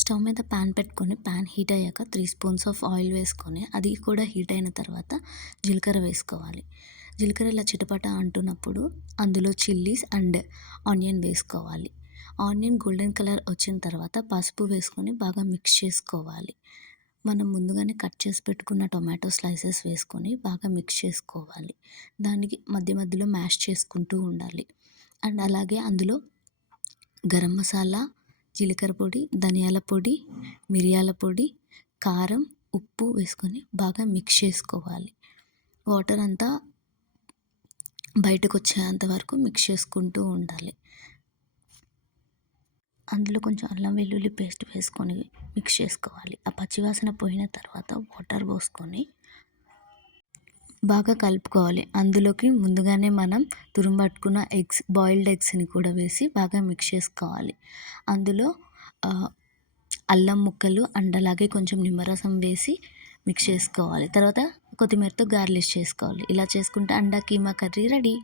Stove మీద pan పెట్టుకొని pan heat అయ్యాక 3 స్పూన్స్ ఆఫ్ ఆయిల్ వేసుకొని అది కూడా హీట్ అయిన తర్వాత జీలకర్ర వేసుకోవాలి. జీలకర్ర ఇలా చిటపట అంటున్నప్పుడు అందులో చిల్లీస్ అండ్ ఆనియన్ వేసుకోవాలి. ఆనియన్ గోల్డెన్ కలర్ వచ్చిన తర్వాత పసుపు వేసుకొని బాగా మిక్స్ చేసుకోవాలి. మనం ముందుగానే కట్ చేసి పెట్టుకున్న టొమాటో స్లైసెస్ వేసుకొని బాగా మిక్స్ చేసుకోవాలి. దానికి మధ్య మధ్యలో మ్యాష్ చేసుకుంటూ ఉండాలి. అండ్ అలాగే అందులో గరం మసాలా, జీలకర్ర పొడి, ధనియాల పొడి, మిరియాల పొడి, కారం, ఉప్పు వేసుకొని బాగా మిక్స్ చేసుకోవాలి. వాటర్ అంతా బయటకు వచ్చేంత వరకు మిక్స్ చేసుకుంటూ ఉండాలి. అందులో కొంచెం అల్లం వెల్లుల్లి పేస్ట్ వేసుకొని మిక్స్ చేసుకోవాలి. ఆ పచ్చివాసన పోయిన తర్వాత వాటర్ పోసుకొని బాగా కలుపుకోవాలి. అందులోకి ముందుగానే మనం తురుము బాయిల్డ్ ఎగ్స్ని కూడా వేసి బాగా మిక్స్ చేసుకోవాలి. అందులో అల్లం ముక్కలు అండ్ అలాగే కొంచెం నిమ్మరసం వేసి మిక్స్ చేసుకోవాలి. తర్వాత కొత్తిమీరతో గార్నిష్ చేసుకోవాలి. ఇలా చేసుకుంటే అండా కీమా కర్రీ రెడీ.